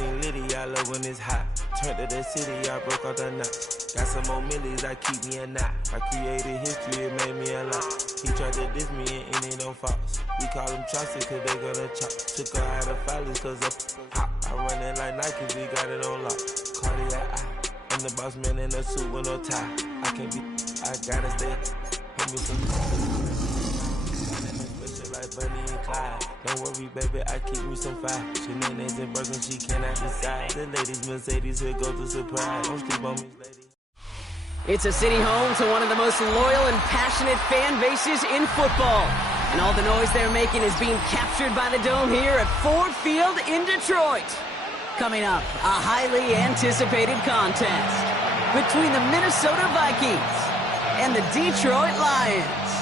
everything litty, I love when it's hot. Turned to the city, I broke out the knot. Got some more millies, I keep me a knot. I created history, it made me a lot. He tried to diss me and it don't false. We call him Chaucer cause they gonna chop. Took her out of filers cause of hot. I run it like Nike, we got it on lock. Cardiac eye. I'm the boss man in a suit with no tie. I can't be, I gotta stay. Give me some special like Bunny and Clyde. Don't worry, baby, I keep me some fire. Shenanigans and broken, she cannot decide. The ladies, Mercedes, here go to surprise. Don't sleep on me, lady. It's a city home to one of the most loyal and passionate fan bases in football. And all the noise they're making is being captured by the Dome here at Ford Field in Detroit. Coming up, a highly anticipated contest between the Minnesota Vikings and the Detroit Lions.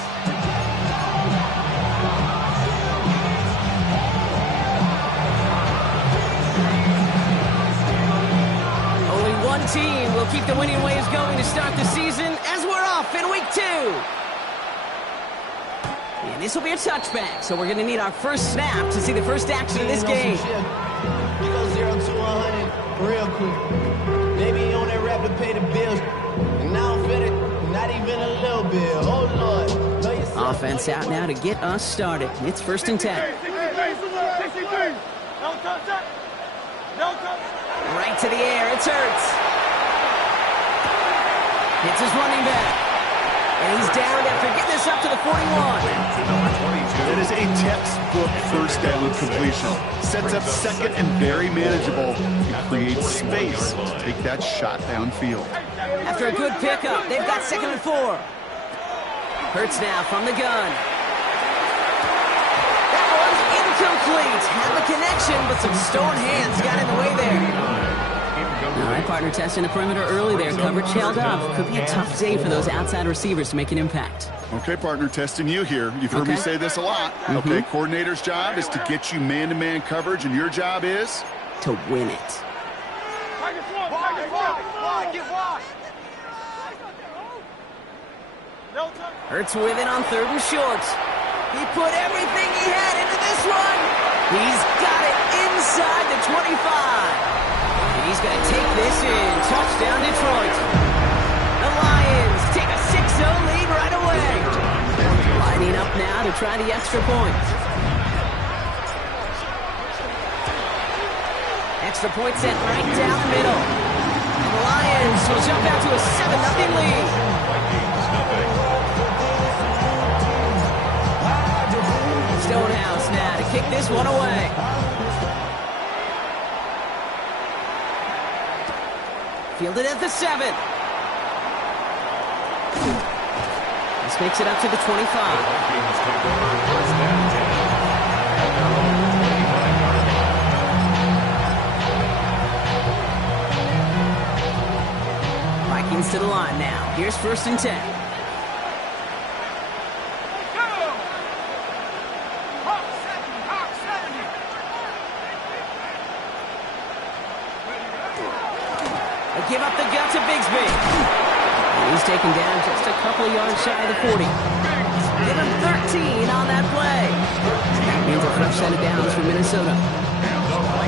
Only one team will keep the winning waves going to start the season as we're off in week 2. And this will be a touchback, so we're going to need our first snap to see the first action of this game. You go 0 to 100 real quick. Maybe you on that rap to pay the bills. And now I'm fitted, not even a little bit. Oh, Lord. Offense out now to get us started. It's 1st and 10. Right to the air, it's Hurts. It's his running back. And he's down after getting this up to the 41. That is a textbook first down completion. Sets up second and very manageable. It creates space to take that shot downfield. After a good pickup, they've got 2nd and 4. Hurts now from the gun. That one's incomplete. Had the connection, but some stone hands got in the way there. All right, partner, testing the perimeter early there. Coverage held up. Could be a tough day for those outside receivers to make an impact. Okay, partner, testing you here. You've heard me say this a lot. Okay, coordinator's job is to get you man-to-man coverage, and your job is? To win it. Hurts with it on 3rd and short. He put everything he had into this one. He's got it inside the 25. He's going to take this in. Touchdown, Detroit. The Lions take a 6-0 lead right away. Lining up now to try the extra point. Extra point sent right down the middle. And the Lions will jump out to a 7-0 lead. Stonehouse now to kick this one away. Fielded at the 7. This makes it up to the 25. Vikings to the line now. Here's 1st and 10. Give up the gut to Bigsby. He's taken down just a couple of yards shy of the 40. Give him 13 on that play. That means a fresh set of downs for Minnesota.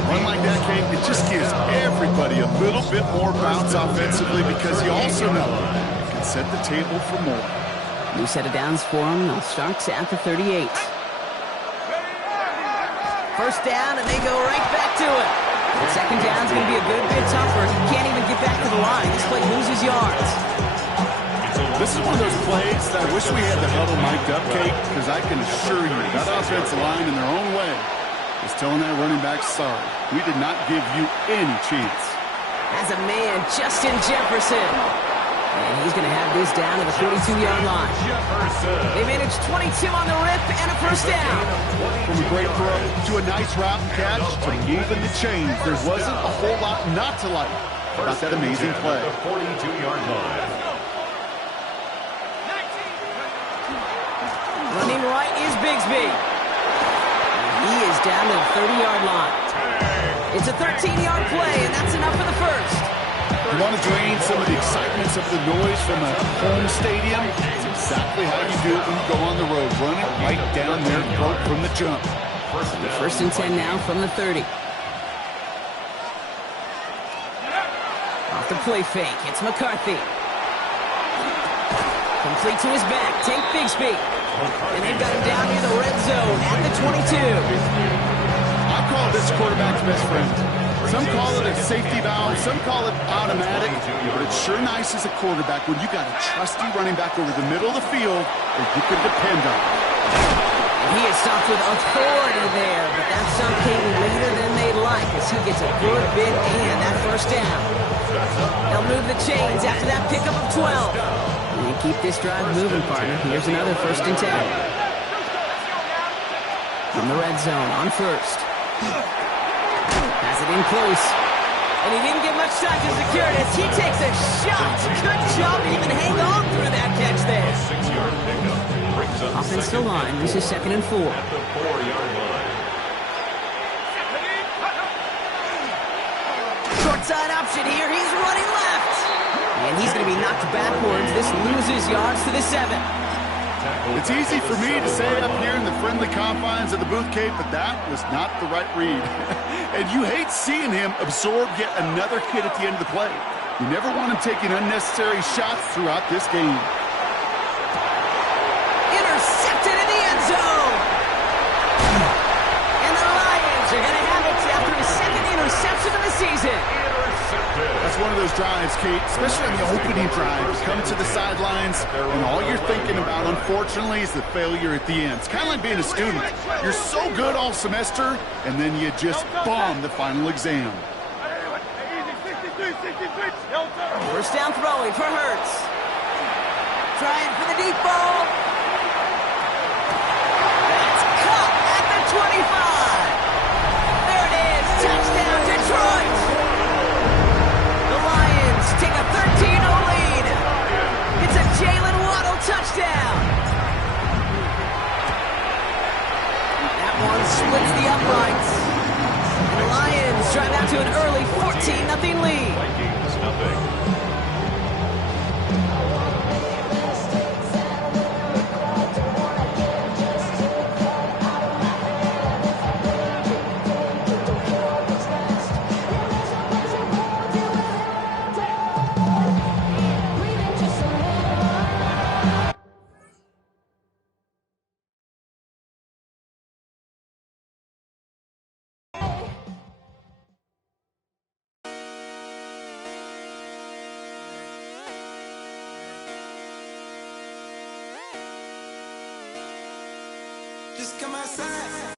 Run like that, Kate, it just gives everybody a little bit more bounce offensively because you also know you can set the table for more. New set of downs for him. They'll start at the 38. First down, and they go right back to it. The 2nd down's going to be a good bit tougher. He can't even get back to the line. This play loses yards. This is one of those plays that I wish we had the huddle mic'd up, Kate, because I can assure you that offensive line in their own way is telling that running back, sorry, we did not give you any chance. As a man, Justin Jefferson. And he's going to have this down to the 42-yard line. They managed 22 on the rip and a first down. From a great throw to a nice route and catch to moving the chains, there wasn't a whole lot not to like about that amazing play. 42-yard line. Running right is Bigsby. He is down to the 30-yard line. It's a 13-yard play, and that's enough for the first. You want to drain some of the excitements of the noise from a home stadium? It's exactly how you do it when you go on the road. Run it right down their throat from the jump. First and 10 now from the 30. Off the play fake, it's McCarthy. Complete to his back, take Bigsby. And they've got him down near the red zone at the 22. I call this quarterback's best friend. Some call it a safety valve, some call it automatic, but it's sure nice as a quarterback when you got a trusty running back over the middle of the field that you can depend on. And he is stopped with authority there, but that stop came later than they'd like as he gets a good bit and that first down. They'll move the chains after that pickup of 12. And keep this drive moving, partner. Here's another 1st and 10. From the red zone on 1st. Has it in close. And he didn't get much time to secure it as he takes a shot. Good job to even hang on through that catch there. 6-yard pickup. Offensive line. This is 2nd and 4. At the 4-yard line. Short side option here. He's running left. And he's going to be knocked backwards. This loses yards to the 7. It's easy for me to say up here in the friendly confines of the booth, Kate, but that was not the right read. And you hate seeing him absorb yet another hit at the end of the play. You never want him taking unnecessary shots throughout this game. Intercepted in the end zone. And the Lions are going to have it after his 2nd interception of the season. That's one of those drives, Kate, especially on the opening drive. You come to the sidelines, and all you're thinking about, unfortunately, is the failure at the end. It's kind of like being a student. You're so good all semester, and then you just bomb the final exam. First down throwing for Hurts. Trying for the deep ball. That's caught at the 25. There it is. Touchdown, Detroit. The Lions take a 13-0 lead. It's a Jalen Waddle touchdown. That one splits the uprights. And the Lions drive out to an early 14-0 lead. Vikings nothing. Just come outside.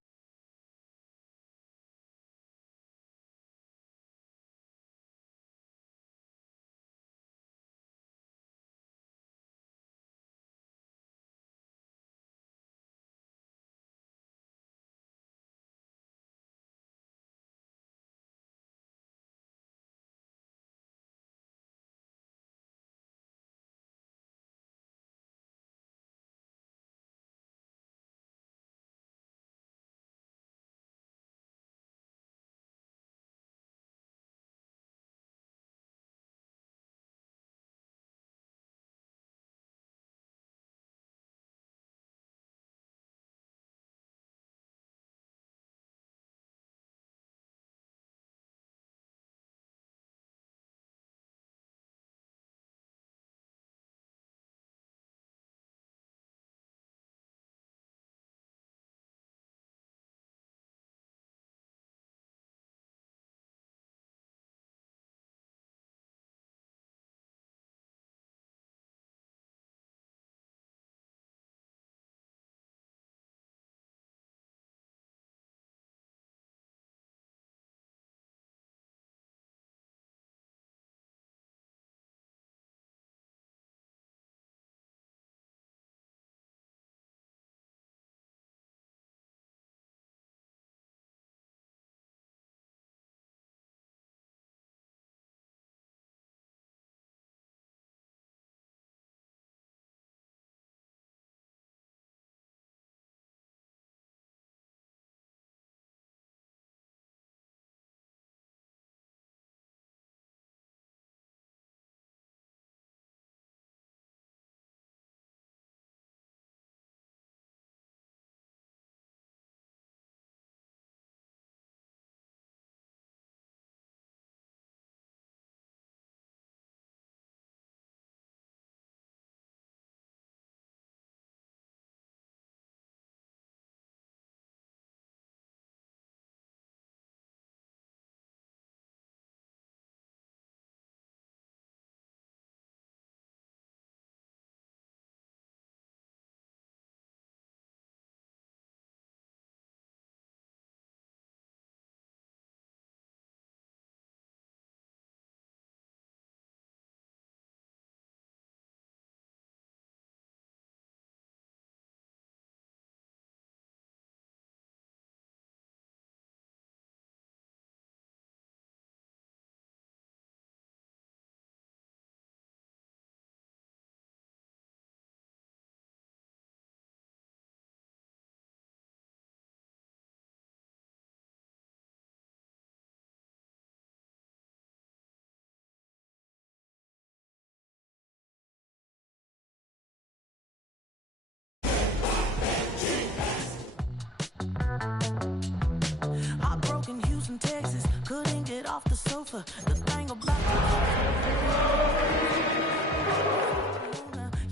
get off the sofa. The thing about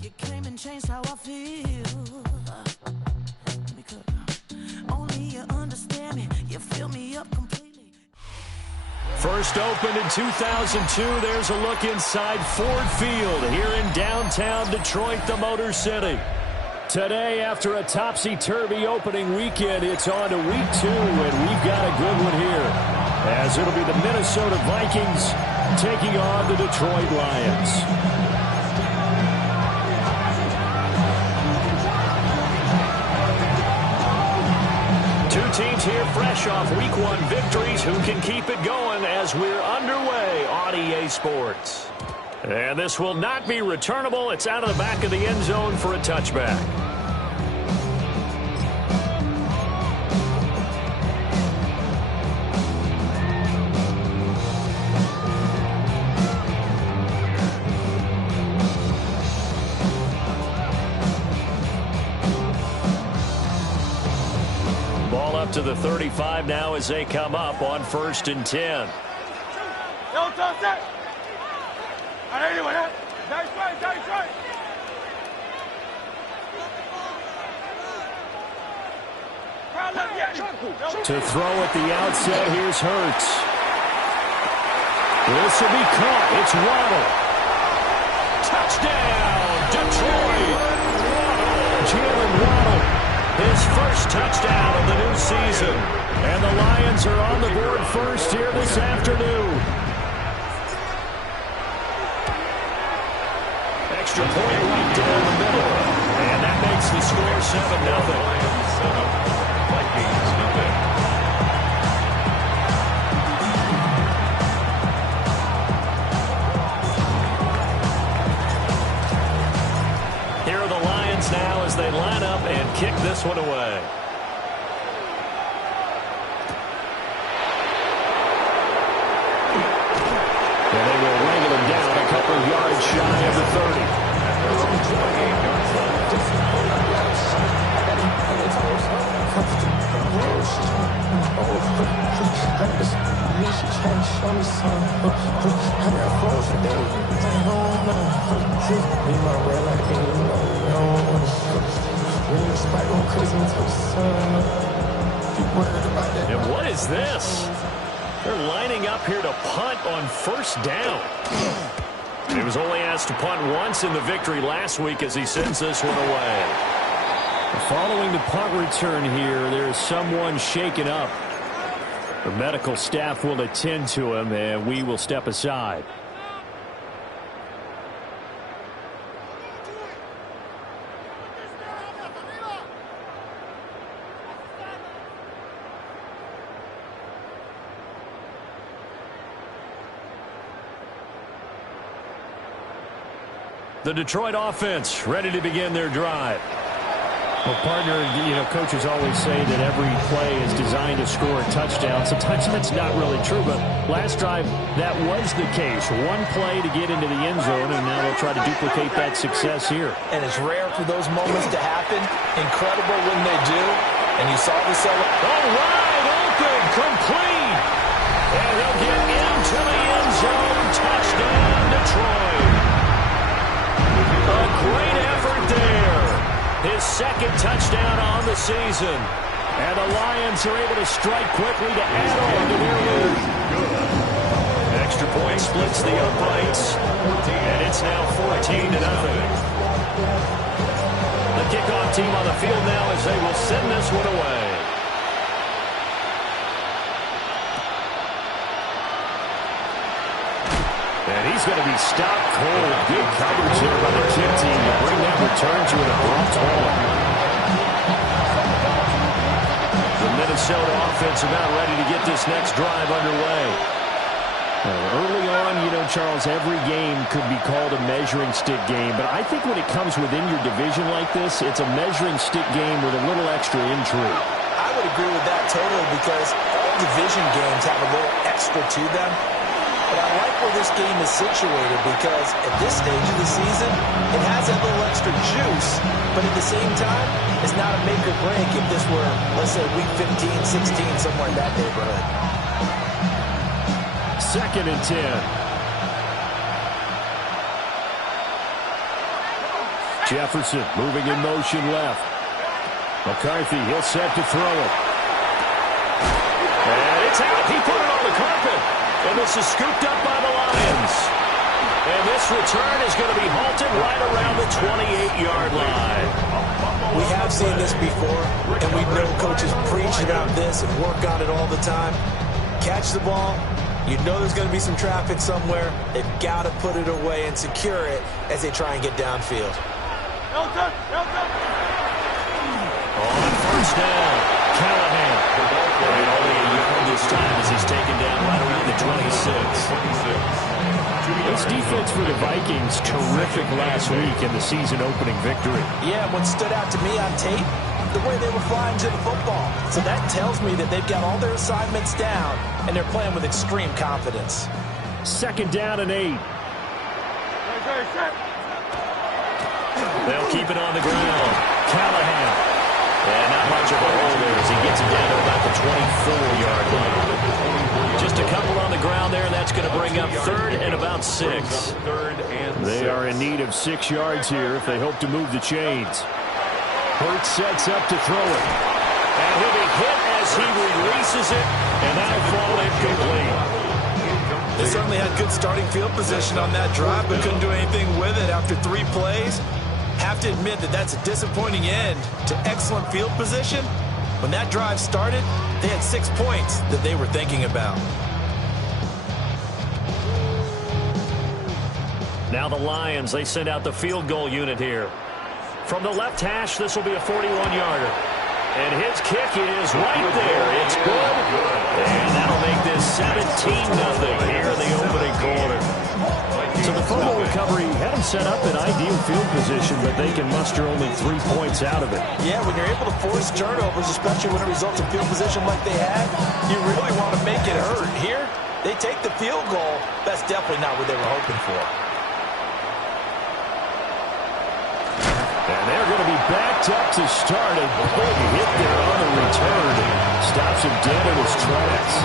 you came and changed how I feel. Because only you understand me. You fill me up completely. First opened in 2002. There's a look inside Ford Field here in downtown Detroit, the Motor City. Today, after a topsy-turvy opening weekend, it's on to week 2, and we've got a good one here, as it'll be the Minnesota Vikings taking on the Detroit Lions. Two teams here fresh off Week 1 victories. Who can keep it going as we're underway on EA Sports? And this will not be returnable. It's out of the back of the end zone for a touchback. Ball up to the 35 now as they come up on 1st and 10. To throw at the outset, here's Hurts. This will be caught. It's Waddle. Touchdown, Detroit. Jalen Waddle, his first touchdown of the new season. And the Lions are on the board first here this afternoon. Extra point right down the middle. And that makes the score 7-0. Vikings, nothing. Here are the Lions now as they line up and kick this one away. And they will wrangle him down a couple of yards shy of the 30. And what is this? They're lining up here to punt on 1st down. He was only asked to punt once in the victory last week as he sends this one away. Following the punt return here, there's someone shaken up. The medical staff will attend to him, and we will step aside. The Detroit offense ready to begin their drive. Well, partner, coaches always say that every play is designed to score a touchdown. Sometimes that's not really true, but last drive, that was the case. One play to get into the end zone, and now they'll try to duplicate that success here. And it's rare for those moments to happen. Incredible when they do. And you saw the celebration. Wide open, complete. And he'll get into the end zone. Touchdown, Detroit. A great effort there. His second touchdown on the season. And the Lions are able to strike quickly to add on to their lead. Extra point splits the uprights. And it's now 14-0. The kickoff team on the field now as they will send this one away. And he's going to be stopped cold. Good coverage here by the kick team to bring that return to an abrupt halt. The Minnesota offense about ready to get this next drive underway. Early on, Charles, every game could be called a measuring stick game. But I think when it comes within your division like this, it's a measuring stick game with a little extra intrigue. I would agree with that totally because all division games have a little extra to them. But I like where this game is situated because at this stage of the season, it has that little extra juice, but at the same time, it's not a make or break if this were, let's say, week 15, 16, somewhere in that neighborhood. 2nd and 10. Jefferson moving in motion left. McCarthy, he'll set to throw it. And it's out. He put it on the carpet. And this is scooped up by the Lions. And this return is going to be halted right around the 28-yard line. We have seen this before, and we know coaches preach about this and work on it all the time. Catch the ball. You know there's going to be some traffic somewhere. They've got to put it away and secure it as they try and get downfield. On first down, Callahan. And only a yard this time as he's taken down right around the 26. This defense for the Vikings, terrific last week in the season-opening victory. Yeah, what stood out to me on tape, the way they were flying to the football. So that tells me that they've got all their assignments down, and they're playing with extreme confidence. 2nd down and 8. They'll keep it on the ground. Callahan. And not much of a hole there as he gets it down to about the 24-yard line. Just a couple on the ground there, and that's going to bring up 3rd and about 6. They are in need of 6 yards here if they hope to move the chains. Hurts sets up to throw it. And he'll be hit as he releases it, and that'll fall incomplete. They certainly had good starting field position on that drive, but couldn't do anything with it after 3 plays. Have to admit that that's a disappointing end to excellent field position. When that drive started, they had 6 points that they were thinking about. Now the Lions, they send out the field goal unit here. From the left hash, this will be a 41-yarder. And his kick is right there. It's good. And that'll make this 17-0 here in the opening quarter. So the fumble recovery had them set up in ideal field position, but they can muster only 3 points out of it. Yeah, when you're able to force turnovers, especially when it results in field position like they had, you really want to make it hurt. Here, they take the field goal. That's definitely not what they were hoping for. And they're going to be backed up to start. A big hit there on the return. Stops him dead in his tracks.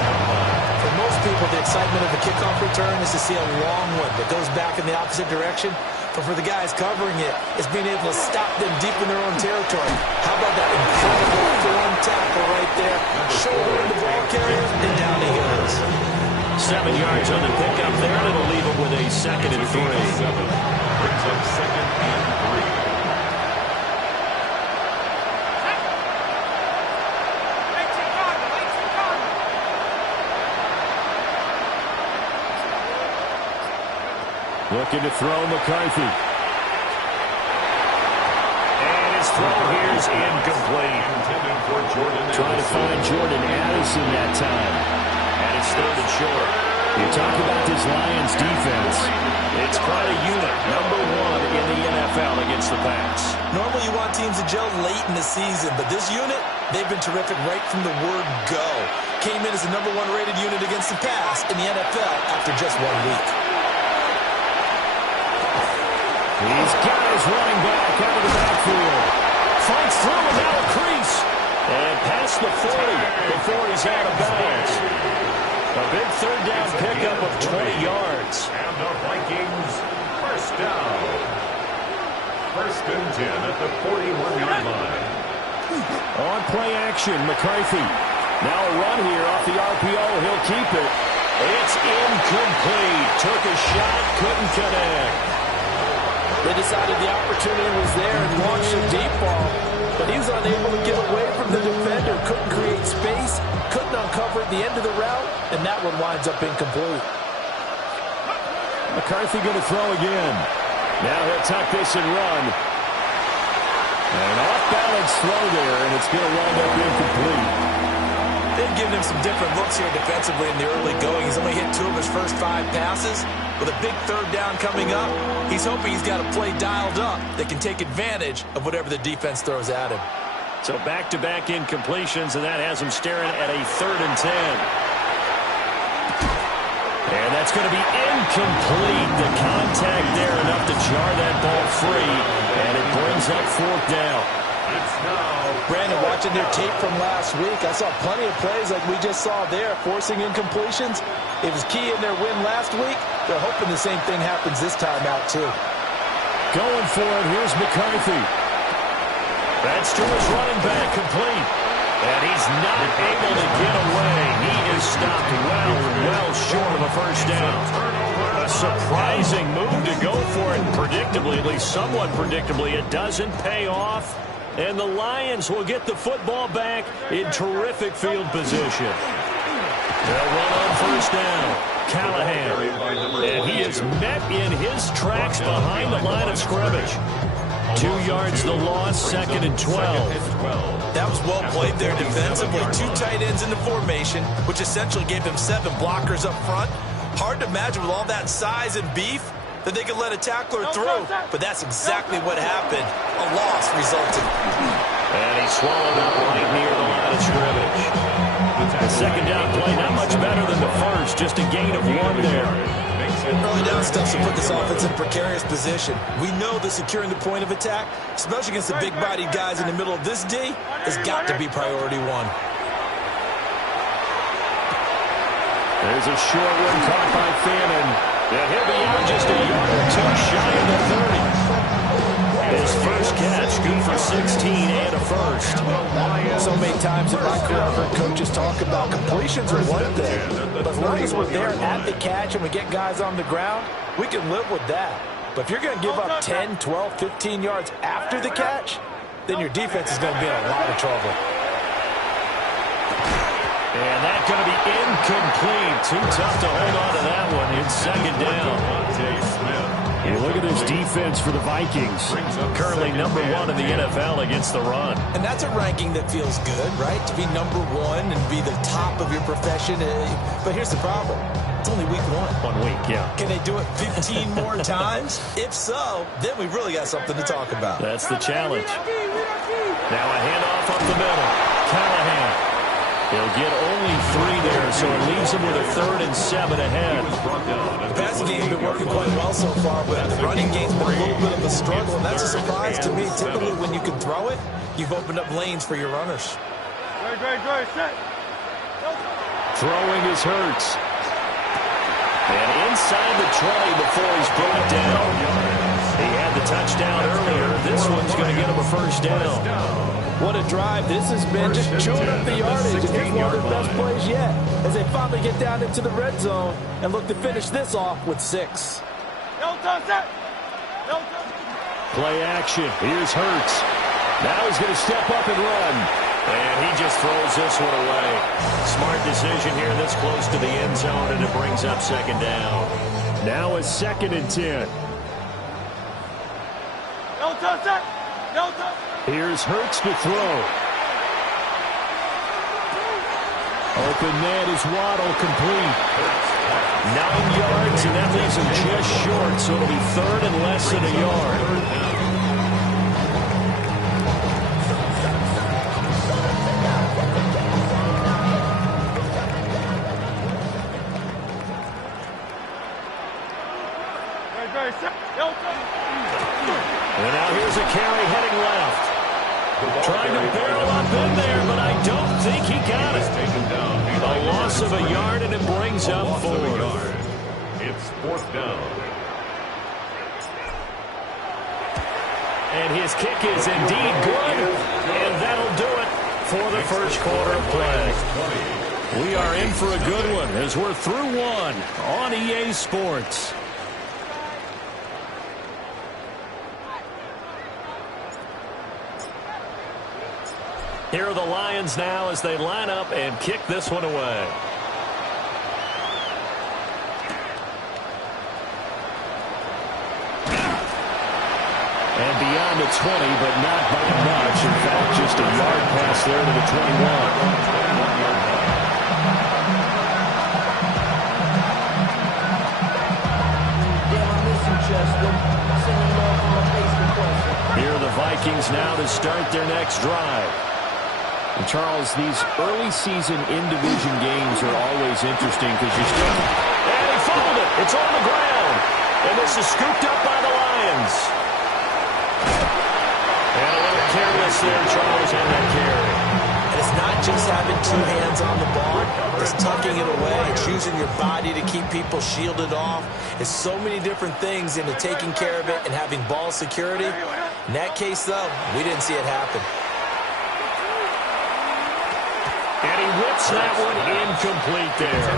For most people, the excitement of a kickoff return is to see a long one that goes back in the opposite direction. But for the guys covering it, it's being able to stop them deep in their own territory. How about that incredible form tackle right there? Shoulder the ball carrier, and down he goes. 7 yards on the pickup there, and it'll leave it with a 2nd and 3. Brings up 2nd and 3. Looking to throw McCarthy. And his throw here is incomplete. Trying to find Jordan Addison that time. And it's 3rd and short. You talk about this Lions defense. It's quite a unit. Number 1 in the NFL against the pass. Normally you want teams to gel late in the season, but this unit, they've been terrific right from the word go. Came in as the number 1 rated unit against the pass in the NFL after just 1 week. He's got his running back out of the backfield. Fights through without a crease. And past the 40 before he's out of bounds. A big 3rd down pickup of 20 yards. And the Vikings, first down. 1st and 10 at the 41-yard line. On play action, McCarthy. Now a run here off the RPO. He'll keep it. It's incomplete. Took a shot, couldn't connect. They decided the opportunity was there and launched a deep ball, but he was unable to get away from the defender, couldn't create space, couldn't uncover at the end of the route, and that one winds up incomplete. McCarthy going to throw again. Now he'll tuck this and run. An off-balance throw there, and it's going to wind up incomplete. They've given him some different looks here defensively in the early going. He's only hit 2 of his first 5 passes. With a big 3rd down coming up, he's hoping he's got a play dialed up that can take advantage of whatever the defense throws at him. So back-to-back incompletions, and that has him staring at a 3rd and 10. And that's going to be incomplete. The contact there enough to jar that ball free, and it brings up 4th down. It's now Brandon, watching their tape from last week, I saw plenty of plays like we just saw there, forcing incompletions. It was key in their win last week. They're hoping the same thing happens this time out, too. Going for it, here's McCarthy. That's to his running back, complete. And he's not able to get away. He is stopped well short of a first down. A surprising move to go for it, and predictably, at least somewhat predictably, it doesn't pay off. And the Lions will get the football back in terrific field position. They'll run on first down. Callahan. And he is met in his tracks behind the line of scrimmage. 2 yards the loss, 2nd and 12. That was well played there defensively. 2 tight ends in the formation, which essentially gave them 7 blockers up front. Hard to imagine with all that size and beef that they could let a tackler through. But that's exactly what happened. A loss resulted. And he swallowed up right near the line of scrimmage. The second down play, not much better than the first, just a gain of 1 there. Early down stuff to put this offense in precarious position. We know that securing the point of attack, especially against the big-bodied guys in the middle of this D, has got to be priority 1. There's a short one caught by Fannin. And he'll be out just a yard or 2 shy of the 30. His first catch, good for 16 and a first. So many times in my career, I've heard coaches talk about completions are one thing. But as long as we're there at the catch and we get guys on the ground, we can live with that. But if you're going to give up 10, 12, 15 yards after the catch, then your defense is going to be in a lot of trouble. And that's going to be incomplete. Too tough to hold on to that one. It's 2nd down. And look at this defense for the Vikings. Currently number 1 in the NFL against the run. And that's a ranking that feels good, right? To be number 1 and be the top of your profession. But here's the problem. It's only week 1. 1 week, yeah. Can they do it 15 more times? If so, then we really got something to talk about. That's the challenge. Now a handoff up the middle. Callahan. He'll get only 3 there, so it leaves him with a 3rd and 7 ahead. The passing game's been working quite well so far, but the running game's been a little bit of a struggle, and that's a surprise to me. Typically, when you can throw it, you've opened up lanes for your runners. Throwing is Hurts. And inside the 20 before he's brought down. He had the touchdown earlier. This one's going to get him a first down. What a drive this has been, just chewing up the yardage. And here's one of their best plays yet, as they finally get down into the red zone and look to finish this off with 6. Play action. Here's Hurts. Now he's going to step up and run. And he just throws this one away. Smart decision here this close to the end zone, and it brings up 2nd down. Now a 2nd and 10. Here's Hurts to throw. Open net is Waddle, complete. 9 yards, and that leaves him just short, so it'll be 3rd and less than a yard. And now here's a carry heading left. Trying to barrel up in there, but I don't think he got it. A loss of a yard, and it brings up 4. It's 4th down. And his kick is indeed good, and that'll do it for the first quarter of play. We are in for a good one as we're through 1 on EA Sports. Here are the Lions now as they line up and kick this one away. And beyond the 20, but not by much. In fact, just a yard pass there to the 21. Here are the Vikings now to start their next drive. And Charles, these early season in-division games are always interesting because you're still... And he fumbled it. It's on the ground. And this is scooped up by the Lions. And a little careless there, Charles, on that carry. And it's not just having two hands on the ball. It's tucking it away. It's using your body to keep people shielded off. It's so many different things into taking care of it and having ball security. In that case, though, we didn't see it happen. And he whips that one incomplete there.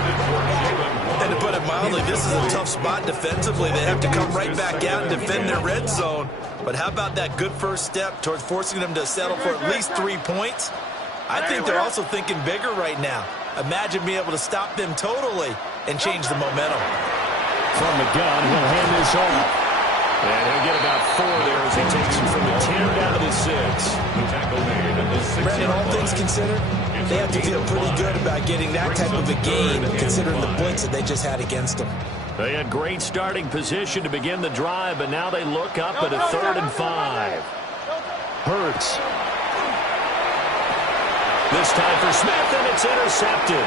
And to put it mildly, this is a tough spot defensively. They have to come right back out and defend their red zone. But how about that good first step towards forcing them to settle for at least 3 points? I think they're also thinking bigger right now. Imagine being able to stop them totally and change the momentum. From the gun, he'll hand this off. And he'll get about 4 there as he takes him from the 10 down to the 6. Brandon, all things considered, they have to feel pretty good about getting that type of a gain, considering the blitz that they just had against them. They had great starting position to begin the drive, but now they look up at a 3rd and 5. Hurts. This time for Smith, and it's intercepted.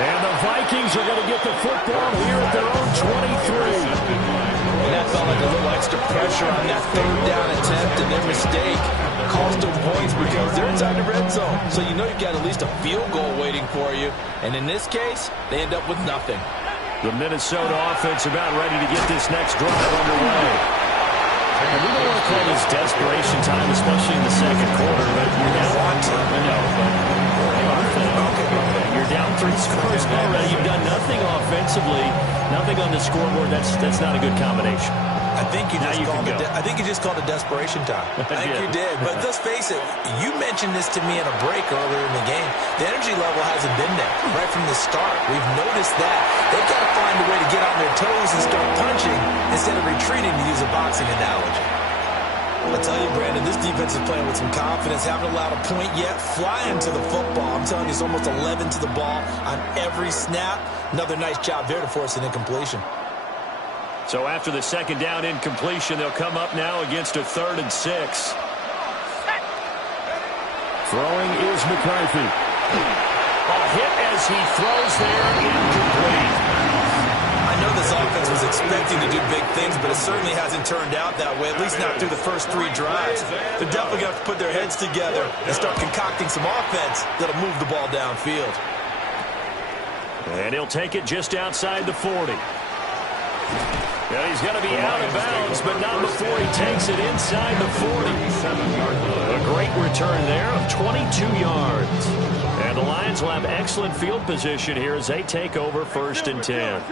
And the Vikings are going to get the football here at their own 23. And that felt like a little extra pressure on that 3rd down attempt, and their mistake cost them points because they're inside the red zone. So you know you've got at least a field goal waiting for you. And in this case, they end up with nothing. The Minnesota offense about ready to get this next drive underway. And we don't want to call this desperation time, especially in the second quarter. But you're down. You're down 3 scores already. You've done nothing offensively, nothing on the scoreboard. That's not a good combination. I think you just called it desperation time. I think you did. But let's face it, you mentioned this to me in a break earlier in the game. The energy level hasn't been there right from the start. We've noticed that. They've got to find a way to get on their toes and start punching instead of retreating, to use a boxing analogy. I tell you, Brandon, this defense is playing with some confidence. Haven't allowed a point yet. Flying to the football. I'm telling you, it's almost 11 to the ball on every snap. Another nice job there to force an incompletion. So after the 2nd down incompletion, they'll come up now against a 3rd and 6. Throwing is McCarthy. A hit as he throws there, incomplete. I know this offense was expecting to do big things, but it certainly hasn't turned out that way, at least not through the first 3 drives. They're definitely going to have to put their heads together and start concocting some offense that'll move the ball downfield. And he'll take it just outside the 40. Yeah, he's going to be out of bounds, but not before he takes it inside the 40. A great return there of 22 yards. And the Lions will have excellent field position here as they take over 1st and 10.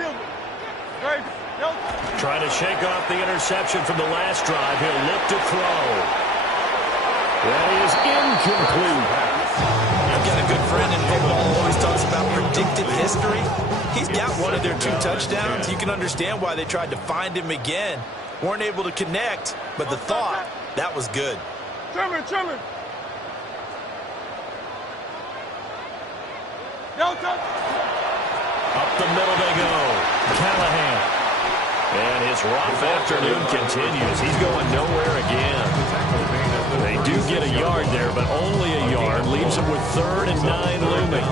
Trying to shake off the interception from the last drive. He'll look to throw. That is incomplete. I've got a good friend in football who always talks about predictive history. He's got one of their 2 touchdowns. You can understand why they tried to find him again. Weren't able to connect, but the thought, that was good. Up the middle they go. Callahan. And his rough afternoon continues. He's going nowhere again. They do get a yard there, but only a yard. Leaves them with 3rd and 9 looming.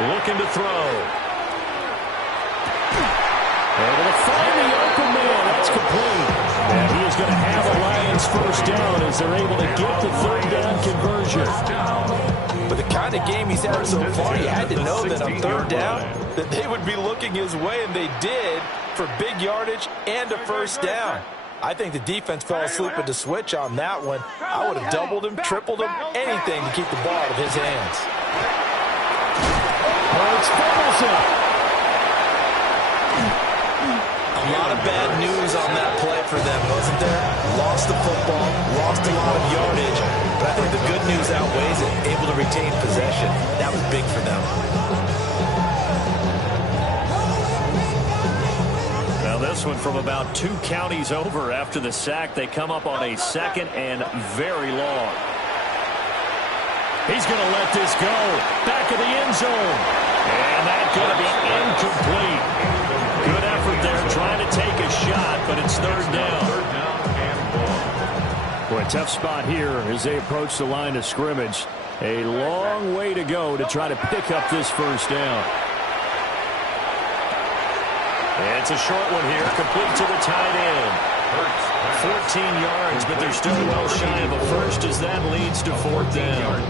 Looking to throw. Able to find the open man. That's complete. And he is going to have a Lions 1st down as they're able to get the 3rd down conversion. But the kind of game he's had so far, you had to know that on 3rd down, that they would be looking his way, and they did, for big yardage and a 1st down. I think the defense fell asleep at the switch on that one. I would have doubled him, tripled him, anything to keep the ball out of his hands. Hurts fumbles it. A lot of bad news on that play for them, wasn't there? Lost the football, lost a lot of yardage, but I think the good news outweighs it. Able to retain possession. That was big for them. Now this one from about 2 counties over after the sack. They come up on a 2nd and very long. He's going to let this go. Back of the end zone. And that's going to be incomplete. Good effort there trying to take a shot, but it's 3rd down. Boy, tough spot here as they approach the line of scrimmage. A long way to go to try to pick up this 1st down. And it's a short one here, complete to the tight end. 14 yards, but they're still well shy of a first as that leads to fourth down.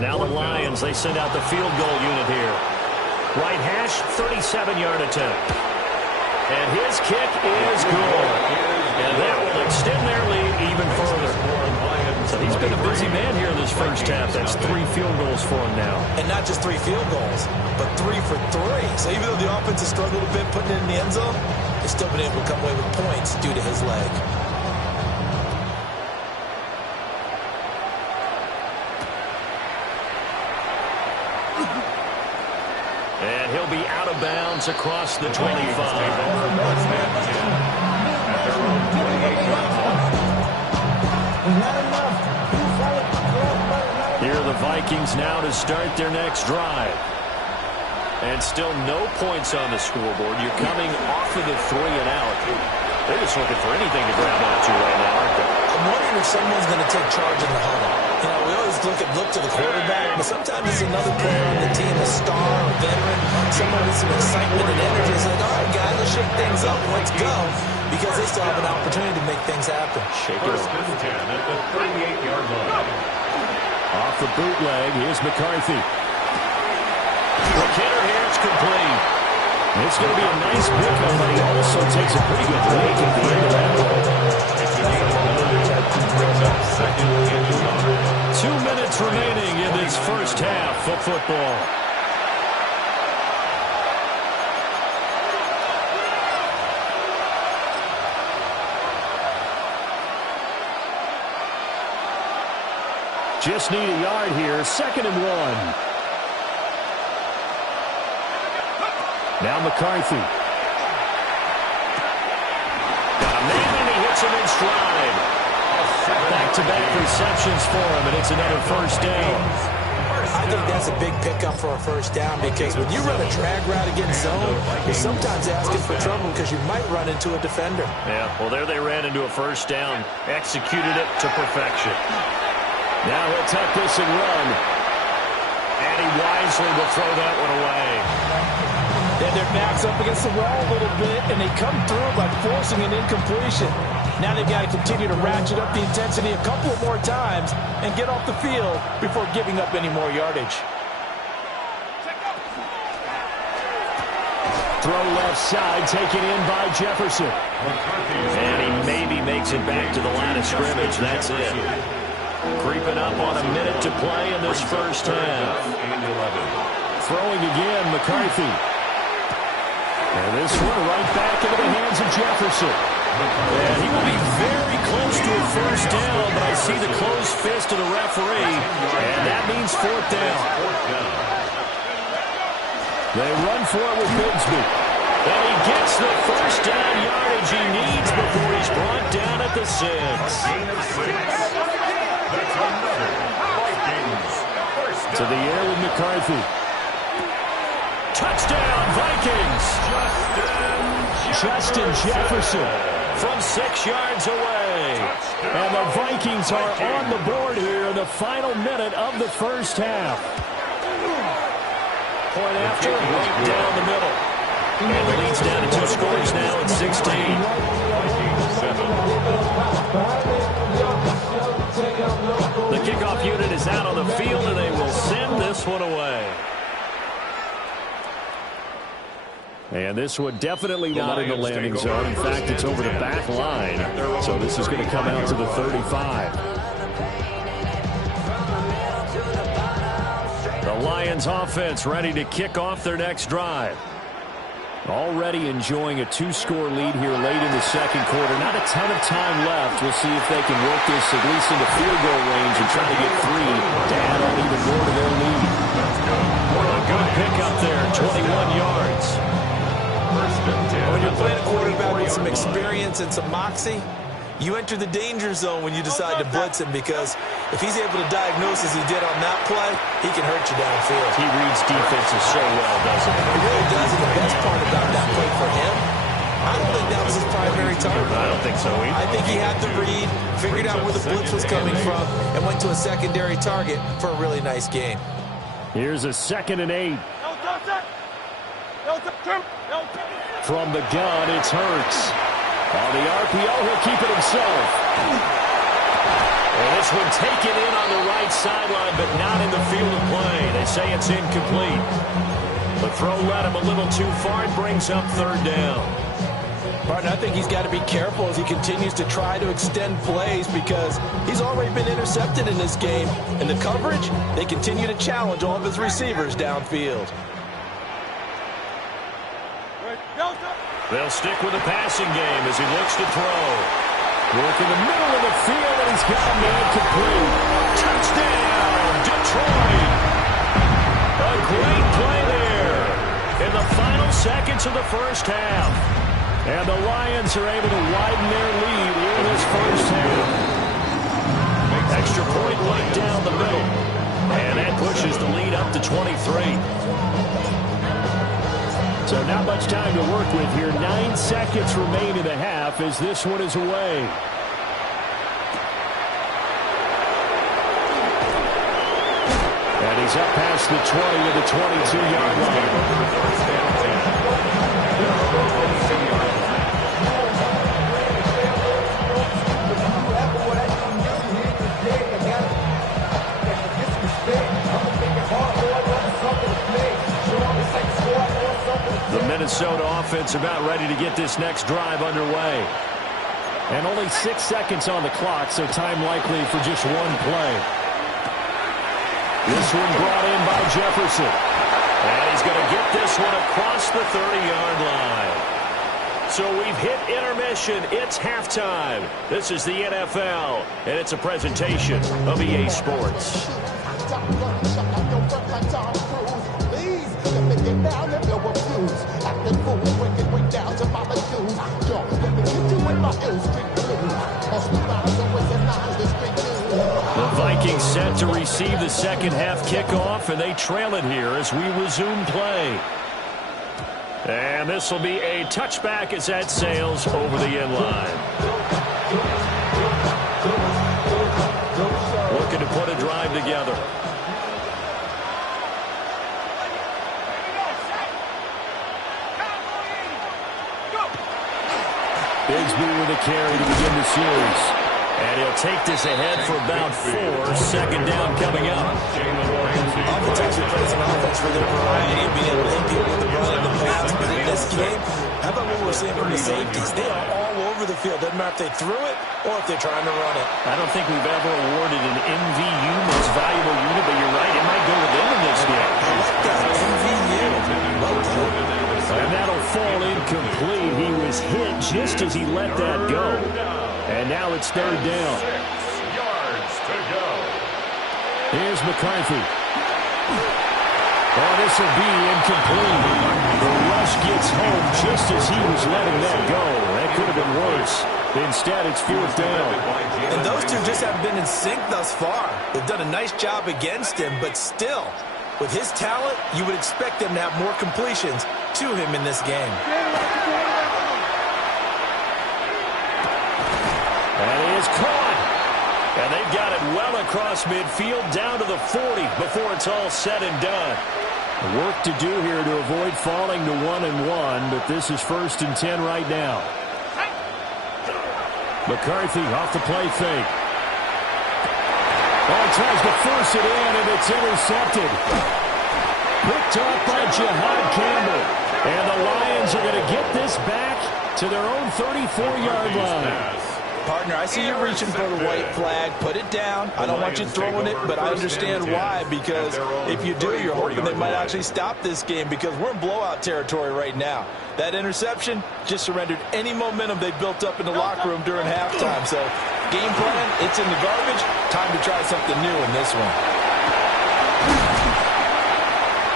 Now the Lions, they send out the field goal unit here. Right hash, 37-yard attempt. And his kick is good. And that will extend their lead even further. So he's been a busy man here in this first half. That's 3 field goals for him now. And not just 3 field goals, but 3 for 3. So even though the offense has struggled a bit putting it in the end zone, they've still been able to come away with points due to his leg. And he'll be out of bounds across the 25. Here are the Vikings now to start their next drive. And still no points on the scoreboard. You're coming off of the 3 and out. They're just looking for anything to grab onto right now, aren't they? I'm wondering if someone's going to take charge in the huddle. You know, we always look to the quarterback, but sometimes it's another player on the team, a star, a veteran, someone with some excitement and energy. It's like, all right, guys, let's shake things up. Let's go. Because they still have an opportunity to make things happen. Shake it up. At the 38-yard line. Off the bootleg, here's McCarthy. McKinnon here, it's complete. It's going to be a nice pickup, but he also takes a pretty good break at the end of that one. 2 minutes remaining in this first half of football. Just need a yard here, 2nd and 1. Now McCarthy. Got a man and he hits him in stride. Back-to-back receptions for him, and it's another first down. I think that's a big pickup for a first down because when you run a drag route against zone, you're sometimes asking for trouble because you might run into a defender. Yeah, well, there they ran into a first down. Executed it to perfection. Now he'll tuck this and run. And he wisely will throw that one away. And their backs up against the wall a little bit, and they come through by forcing an incompletion. Now they've got to continue to ratchet up the intensity a couple more times and get off the field before giving up any more yardage. Throw left side, taken in by Jefferson. And he maybe makes it back to the line of scrimmage. That's it. Creeping up on a minute to play in this first half. Throwing again, McCarthy. And this one right back into the hands of Jefferson. And he will be very close to a first down, but I see the closed fist of the referee, and that means 4th down. They run for it with Bigsby. And he gets the first down yardage he needs before he's brought down at the 6. To the air with McCarthy. Touchdown, Vikings! Justin Jefferson from 6 yards away. And the Vikings are on the board here in the final minute of the first half. Point after, right down the middle. And the lead's down to 2 scores now at 16. The kickoff unit is out on the field, and they will send this one away. And this one definitely not in the landing zone. In fact, it's over the back line. So this is going to come out to the 35. The Lions offense ready to kick off their next drive. Already enjoying a 2-score lead here late in the second quarter. Not a ton of time left. We'll see if they can work this at least into field goal range and try to get 3 to add on even more to their lead. A good pickup there, 21 yards. When you're playing a quarterback with some experience and some moxie, you enter the danger zone when you decide to blitz him because if he's able to diagnose as he did on that play, he can hurt you downfield. He reads defenses so well, doesn't he? He really does, and the best part about that play for him, I don't think that was his primary target. I don't think so either. I think he had the read, figured out where the blitz was coming from, and went to a secondary target for a really nice gain. Here's a 2nd and 8. From the gun, it's Hurts. On the RPO, he'll keep it himself. And this one taken in on the right sideline, but not in the field of play. They say it's incomplete. The throw led him a little too far and brings up third down. Martin, I think he's got to be careful as he continues to try to extend plays because he's already been intercepted in this game. And the coverage, they continue to challenge all of his receivers downfield. They'll stick with the passing game as he looks to throw. Work in the middle of the field, and he's got a man complete. Touchdown, Detroit! A great play there in the final seconds of the first half. And the Lions are able to widen their lead here in this first half. Extra point right down the middle. And that pushes the lead up to 23. So not much time to work with here. 9 seconds remain in the half as this one is away. And he's up past the 20 to the 22-yard line. The Minnesota offense about ready to get this next drive underway. And only 6 seconds on the clock, so time likely for just one play. This one brought in by Jefferson. And he's going to get this one across the 30-yard line. So we've hit intermission. It's halftime. This is the NFL, and it's a presentation of EA Sports. The Vikings set to receive the second half kickoff, and they trail it here as we resume play. And this will be a touchback as that sails over the end line. Looking to put a drive together. Bigsby with a carry to begin the series. And he'll take this ahead for about 4. Second down coming up. Oftentimes we praise an offense for their variety of being able to hit people with the run and the pass. But in this game, how about what we're seeing from the safeties? They are all over the field. Doesn't matter if they threw it or if they're trying to run it. I don't think we've ever awarded an MVU most valuable unit, but you're right. It might go with them in this game. I like that. MVU. Well done. And that'll fall incomplete. He was hit just as he let that go. And now it's third down. 6 yards to go. Here's McCarthy. Oh, this will be incomplete. The rush gets home just as he was letting that go. That could have been worse. Instead, it's fourth down. And those two just haven't been in sync thus far. They've done a nice job against him, but still, with his talent, you would expect them to have more completions to him in this game. And he is caught. And they've got it well across midfield down to the 40 before it's all said and done. Work to do here to avoid falling to 1-1, but this is 1st and 10 right now. McCarthy off the play fake. Oh, tries to force it in, and it's intercepted. Picked up by Jihad Campbell. And the Lions are going to get this back to their own 34-yard line. Partner, I see you reaching for the white flag. Put it down. I don't want you throwing it, but I understand why. Because if you do, you're hoping they might actually stop this game because we're in blowout territory right now. That interception just surrendered any momentum they built up in the locker room during halftime. So, game plan, it's in the garbage. Time to try something new in this one.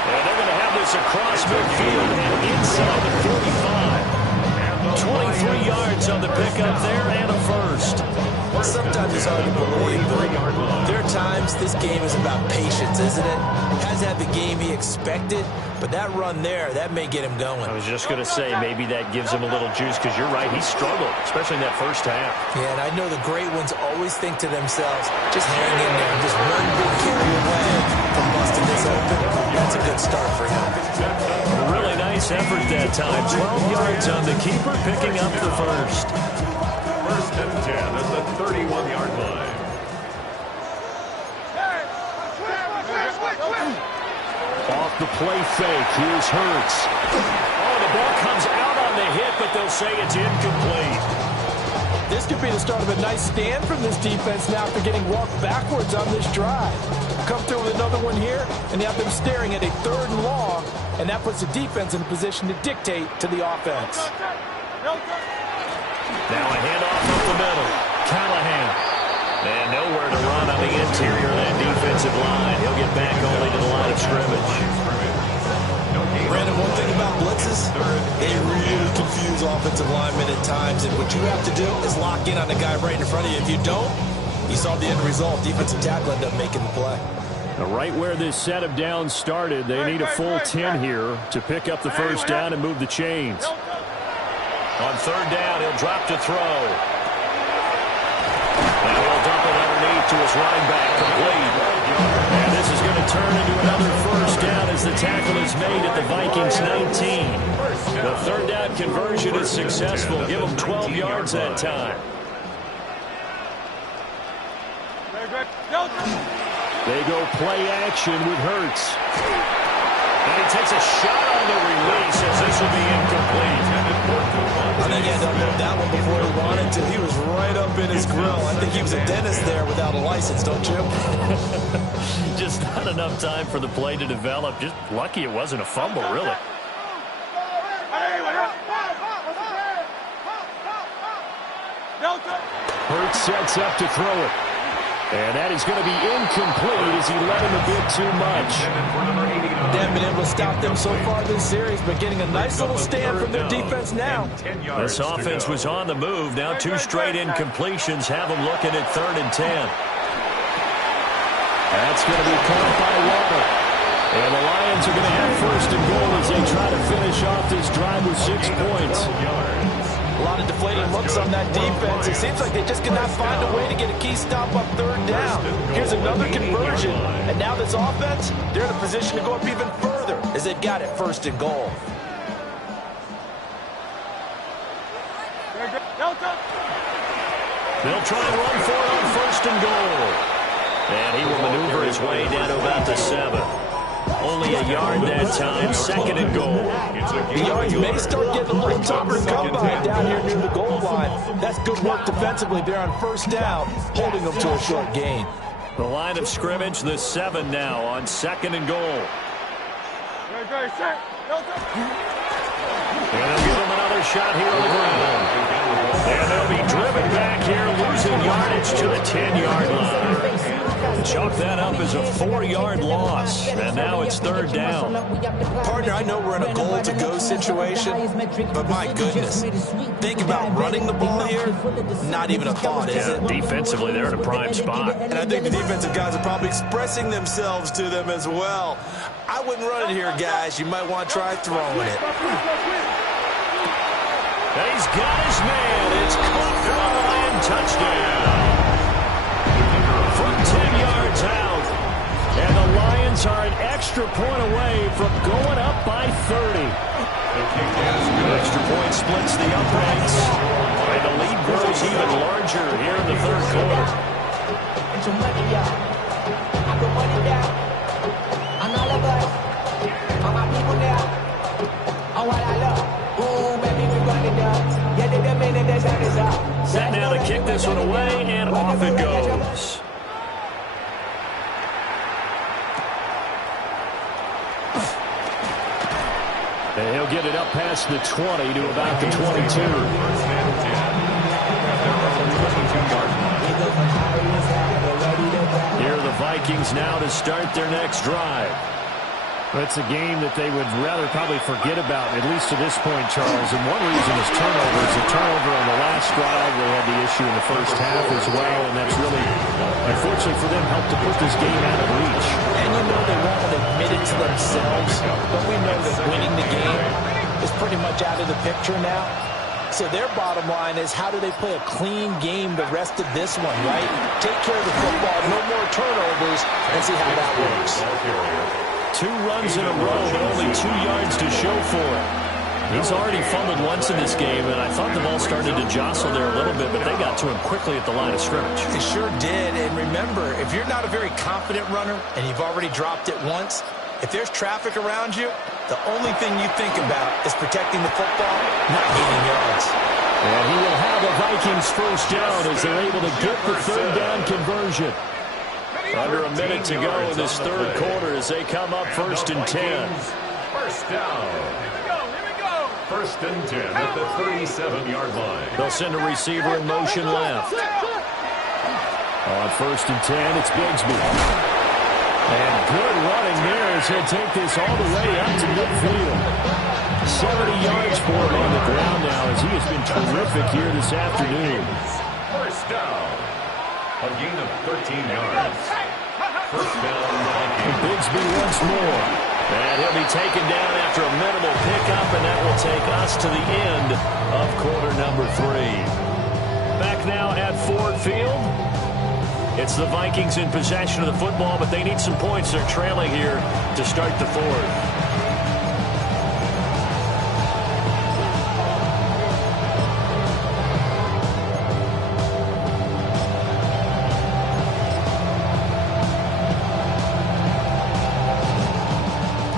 And they're going to have this across midfield and inside the 45. 23 yards on the pickup there and a first. Sometimes it's hard to believe, but there are times this game is about patience, isn't it? Hasn't had the game he expected, but that run there, that may get him going. I was just going to say maybe that gives him a little juice because you're right, he struggled, especially in that first half. Yeah, and I know the great ones always think to themselves, just hang in there, just one big carry away from busting this open. That's a good start for him. Really nice nice effort that time. 12 yards on the keeper, picking up the first. First and 10 at the 31-yard line. Off the play fake, here's Hurts. Oh, the ball comes out on the hit, but they'll say it's incomplete. This could be the start of a nice stand from this defense now after getting walked backwards on this drive. Come through with another one here, and you have them staring at a 3rd and long, and that puts the defense in a position to dictate to the offense. Now a handoff up the middle. Callahan. And nowhere to run on the interior of that defensive line. He'll get back only to the line of scrimmage. Brandon, one thing about blitzes, they really confuse offensive linemen at times, and what you have to do is lock in on the guy right in front of you. If you don't, you saw the end result. Defensive tackle ended up making the play. Now, right where this set of downs started, they need a full 10 here to pick up the first down and move the chains. On 3rd down, he'll drop to throw. Now he'll dump it underneath to his running back, complete. And this is going to turn into another first down as the tackle is made at the Vikings 19. The 3rd down conversion is successful. Give them 12 yards that time. They go play action with Hurts. And he takes a shot on the release as this will be incomplete. I think he had to unload that one before he wanted to. He was right up in his grill. I think he was a dentist there without a license, don't you? Just not enough time for the play to develop. Just lucky it wasn't a fumble, really. Hurts sets up to throw it. And that is going to be incomplete as he led him a bit too much. They haven't been able to stop them so far this series, but getting a nice little stand from their defense now. This offense was on the move. Now 2 straight incompletions have them looking at 3rd and 10. That's going to be caught by Water. And the Lions are going to have 1st and goal as they try to finish off this drive with 6 points. A lot of deflating looks on that defense. It seems like they just cannot find a way to get a key stop on 3rd down. Here's another conversion. And now this offense, they're in a position to go up even further as they've got it 1st and goal. They'll try and run for it on 1st and goal. And he will maneuver his way down to about the 7. Only a yard that time, 2nd and goal. The yards may start getting a little tougher to come by down here near the goal line. That's good work defensively there on 1st down, holding them to a short gain. The line of scrimmage, the 7 now on 2nd and goal. And they'll give him another shot here on the ground. And they'll be driven back here, losing yardage to the 10-yard line. Chalk that up as a 4-yard loss, and now it's 3rd down. Partner, I know we're in a goal-to-go situation, but my goodness, think about running the ball here, not even a thought, is it? Defensively, they're in a prime spot. And I think the defensive guys are probably expressing themselves to them as well. I wouldn't run it here, guys. You might want to try throwing it. And he's got his man. It's caught for a Lion touchdown. From 10 yards out. And the Lions are an extra point away from going up by 30. Extra point splits the uprights. And the lead grows even larger here in the 3rd quarter. Set now to kick this one away, and off it goes. And he'll get it up past the 20 to about the 22. Here are the Vikings now to start their next drive. It's a game that they would rather probably forget about, at least to this point, Charles. And one reason is turnovers. A turnover on the last drive. They had the issue in the first half as well, and that's really, unfortunately for them, helped to put this game out of reach. And you know they won't admit it to themselves, but we know that winning the game is pretty much out of the picture now. So their bottom line is, how do they play a clean game the rest of this one, right? Take care of the football, no more turnovers, and see how that works. 2 runs in a row, but only 2 yards to show for it. He's already fumbled once in this game, and I thought the ball started to jostle there a little bit, but they got to him quickly at the line of scrimmage. They sure did, and remember, if you're not a very confident runner and you've already dropped it once, if there's traffic around you, the only thing you think about is protecting the football, not gaining yards. And he will have a Vikings first down as they're able to get the third down conversion. Under a minute to go in this third quarter as they come up 1st and 10. First down. Here we go. 1st and 10 at the 37-yard line. They'll send a receiver in motion left. On 1st and 10, it's Bigsby. And good running there as he'll take this all the way up to midfield. 70 yards for him on the ground now as he has been terrific here this afternoon. First down. A gain of 13 yards. First down. Bigsby once more. And he'll be taken down after a minimal pickup, and that will take us to the end of quarter number 3. Back now at Ford Field. It's the Vikings in possession of the football, but they need some points. They're trailing here to start the 4th.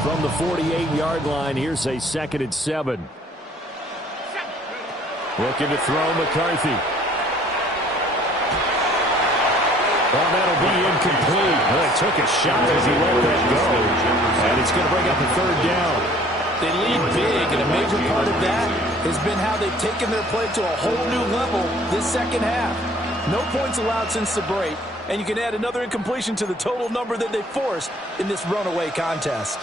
From the 48-yard line, here's a 2nd and 7. Looking to throw McCarthy. Well, that'll be incomplete. Well, they took a shot as he let that go. And it's going to bring up a 3rd down. They lead big, and a major part of that has been how they've taken their play to a whole new level this second half. No points allowed since the break, and you can add another incompletion to the total number that they forced in this runaway contest.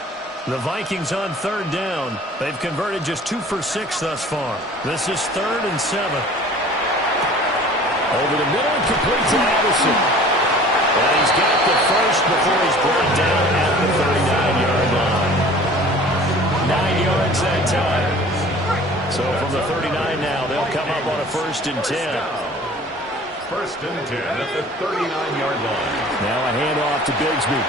The Vikings on 3rd down. They've converted just 2 for 6 thus far. This is 3rd and 7. Over the middle and complete to Addison. And he's got the first before he's brought down at the 39-yard line. 9 yards that time. So from the 39 now, they'll come up on a 1st and 10. 1st and 10 at the 39-yard line. Now a handoff to Bigsby.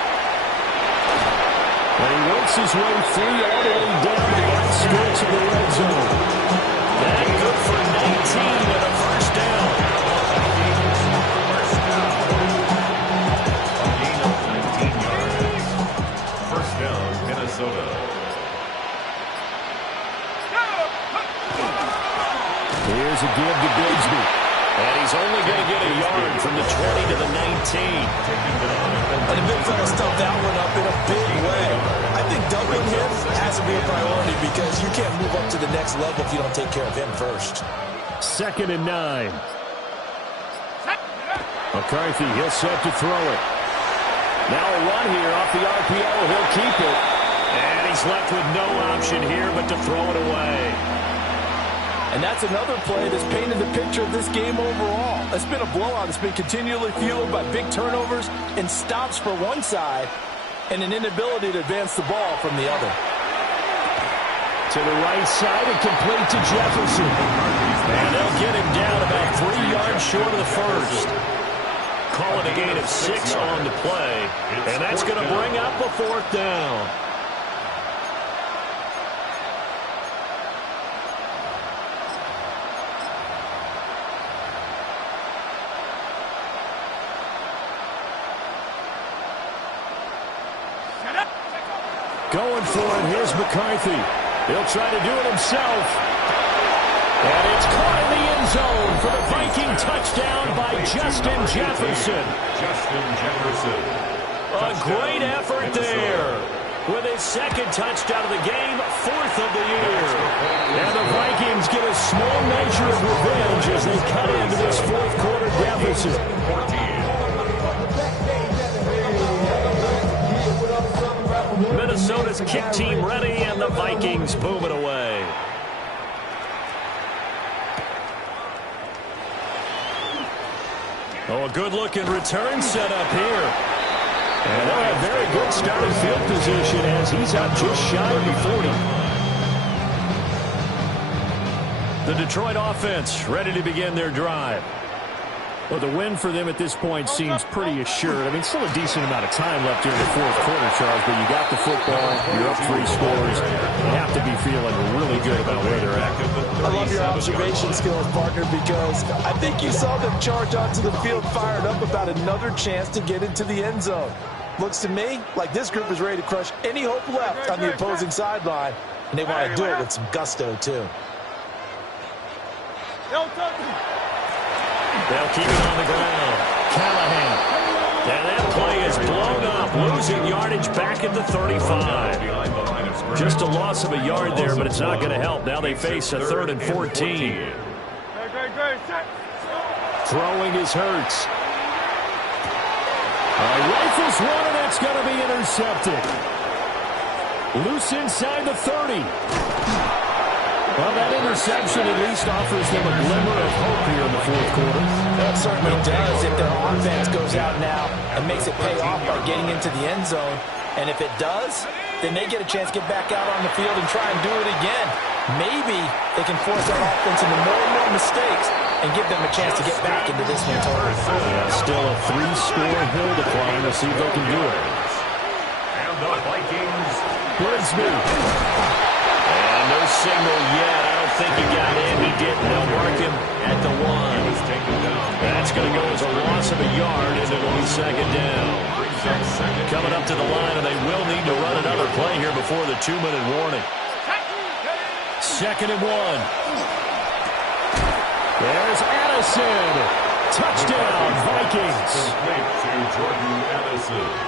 And he works his way through all the way down to the outskirts of the red zone. And good for 19 and a first down. A gain of 19 yards. First down, Minnesota. Here's a give to Bigsby. And he's only going to get a yard from the 20 to the 19. And the big fella stuffed that one up in a big way. I think doubling him has to be a priority because you can't move up to the next level if you don't take care of him first. 2nd and 9. McCarthy, he'll set to throw it. Now a run here off the RPO. He'll keep it. And he's left with no option here but to throw it away. And that's another play that's painted the picture of this game overall. It's been a blowout. It's been continually fueled by big turnovers and stops for one side and an inability to advance the ball from the other. To the right side and complete to Jefferson. And they'll get him down about 3 yards short of the first. Calling a gain of 6 on the play. And that's going to bring up a 4th down. Going for it. Here's McCarthy. He'll try to do it himself. And it's caught in the end zone for the Viking touchdown by Justin Jefferson. Justin Jefferson. A great effort there. With his 2nd touchdown of the game, 4th of the year. And the Vikings get a small measure of revenge as they cut into this 4th quarter deficit. 14. Minnesota's kick team ready, and the Vikings boom it away. Oh, a good-looking return set up here. And they'll have very good starting field position as he's up just shy of the 40. The Detroit offense ready to begin their drive. Well, the win for them at this point seems pretty assured. I mean, still a decent amount of time left here in the fourth quarter, Charles, but you got the football, you're up 3 scores. You have to be feeling really good about where they're at. I love your observation skills, partner, because I think you saw them charge onto the field fired up about another chance to get into the end zone. Looks to me like this group is ready to crush any hope left on the opposing sideline, and they want to do it with some gusto, too. They'll keep it on the ground. Callahan. And that play is blown up, losing yardage back at the 35. Just a loss of a yard there, but it's not going to help. Now they face a 3rd and 14. Throwing is Hurts. Rifles one, and that's going to be intercepted. Loose inside the 30. Well, that interception at least offers them a glimmer of hope here in the fourth quarter. That certainly does if their offense goes out now and makes it pay off by getting into the end zone. And if it does, then they get a chance to get back out on the field and try and do it again. Maybe they can force that offense into more and more mistakes and give them a chance to get back into this one totally. Still a 3-score hill to climb. We'll see if they can do it. And the Vikings. Grigsby. And no signal yet. I don't think he got in. He didn't. They'll mark him at the 1. That's going to go as a loss of a yard, and it'll be 2nd down. Coming up to the line, and they will need to run another play here before the 2-minute warning. 2nd and 1. There's Addison. Touchdown, Vikings.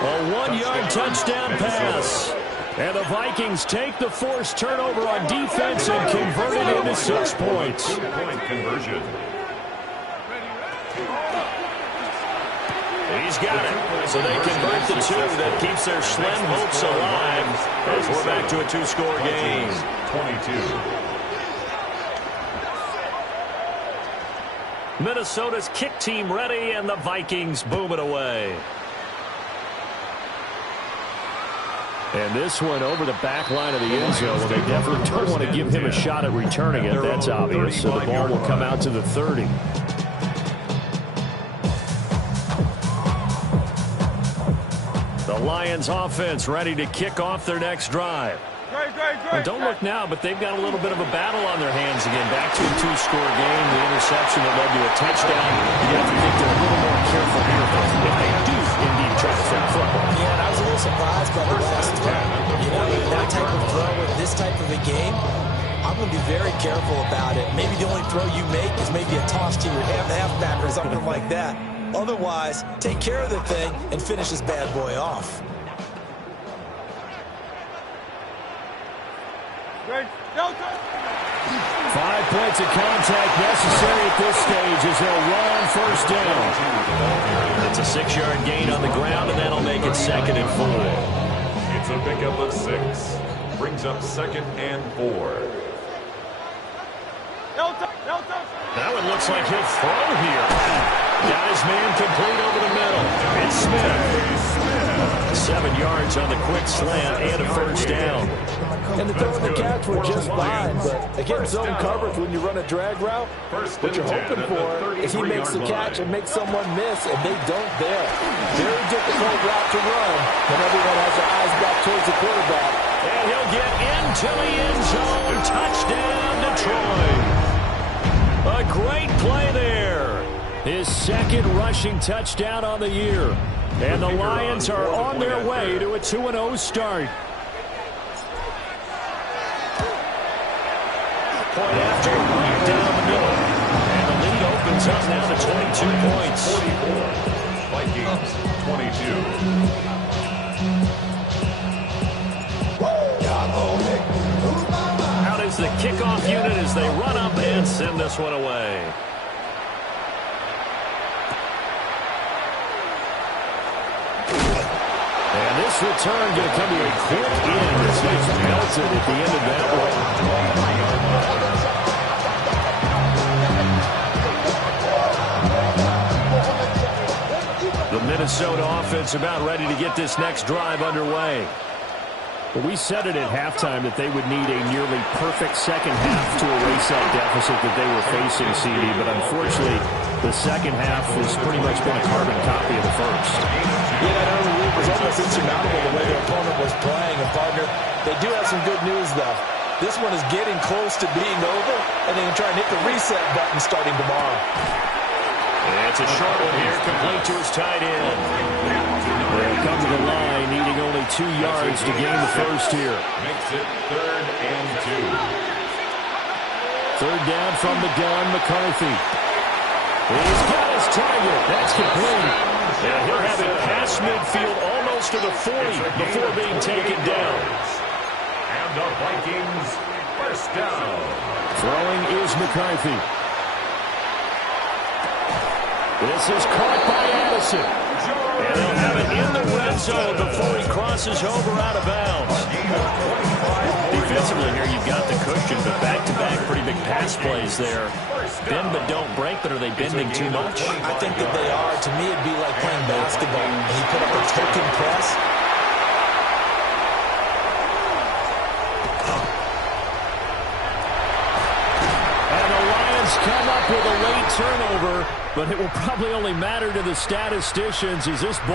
A 1-yard touchdown pass. And the Vikings take the forced turnover on defense and convert it into 6 points. 2-point conversion. He's got it. So they convert the 2. That keeps their slim hopes alive as we're back to a 2-score game. 22. Minnesota's kick team ready, and the Vikings boom it away. And this one over the back line of the end zone. Well, they definitely don't want to give him a shot at returning it. That's obvious. So the ball will come out to the 30. The Lions offense ready to kick off their next drive. And don't look now, but they've got a little bit of a battle on their hands again. Back to a 2-score game. The interception that led to a touchdown. You have to think they're a little more careful here if they do indeed try to throw the football. Yeah, and I was a little surprised by the last throw. You know, that type of throw in this type of a game, I'm going to be very careful about it. Maybe the only throw you make is maybe a toss to your halfback or something like that. Otherwise, take care of the thing and finish this bad boy off. 5 points of contact necessary at this stage as they'll run on 1st down. It's a 6-yard gain on the ground, and that'll make it 2nd and 4. It's a pickup of 6. Brings up 2nd and 4. That one looks like he'll throw here. Got his man complete over the middle. It's Smith. 7 yards on the quick slant and a 1st down. And the throw and the catch were just fine, but against zone coverage when you run a drag route, what you're hoping for is he makes the catch and makes someone miss, and they don't there. Very difficult route to run when everyone has their eyes back towards the quarterback. And he'll get into the end zone. Touchdown, Detroit. A great play there. His 2nd rushing touchdown on the year. And the Lions are on their way to a 2-0 start. Point after, right down the middle. And the lead opens up now to 22 points. 44. Vikings, 22. Out is the kickoff unit as they run up and send this one away. And this return going to come to a quick end as he's melted at the end of that one. The Minnesota offense about ready to get this next drive underway. Well, we said it at halftime that they would need a nearly perfect second half to erase that deficit that they were facing, CD. But unfortunately, The second half has pretty much been a carbon copy of the first. Yeah, that early lead was almost insurmountable the way their opponent was playing. And, partner, they do have some good news, though. This one is getting close to being over, and they can try and hit the reset button starting tomorrow. It's a short one here, complete to his tight end. They'll come to the line, needing only 2 yards to gain the first here. Makes it 3rd and 2. Third down from the gun, McCarthy. He's got his target. That's complete. And he'll have it past midfield almost to the 40 before being taken down. And the Vikings first down. Throwing is McCarthy. This is caught by Addison. And they'll have it in the red zone before he crosses over out of bounds. Defensively here, you've got the cushion, but back-to-back pretty big pass plays there. Bend but don't break, but are they bending too much? I think that they are. To me, it'd be like playing basketball. And he put up a token press. And the Lions come up with a late turnover, but it will probably only matter to the statisticians as this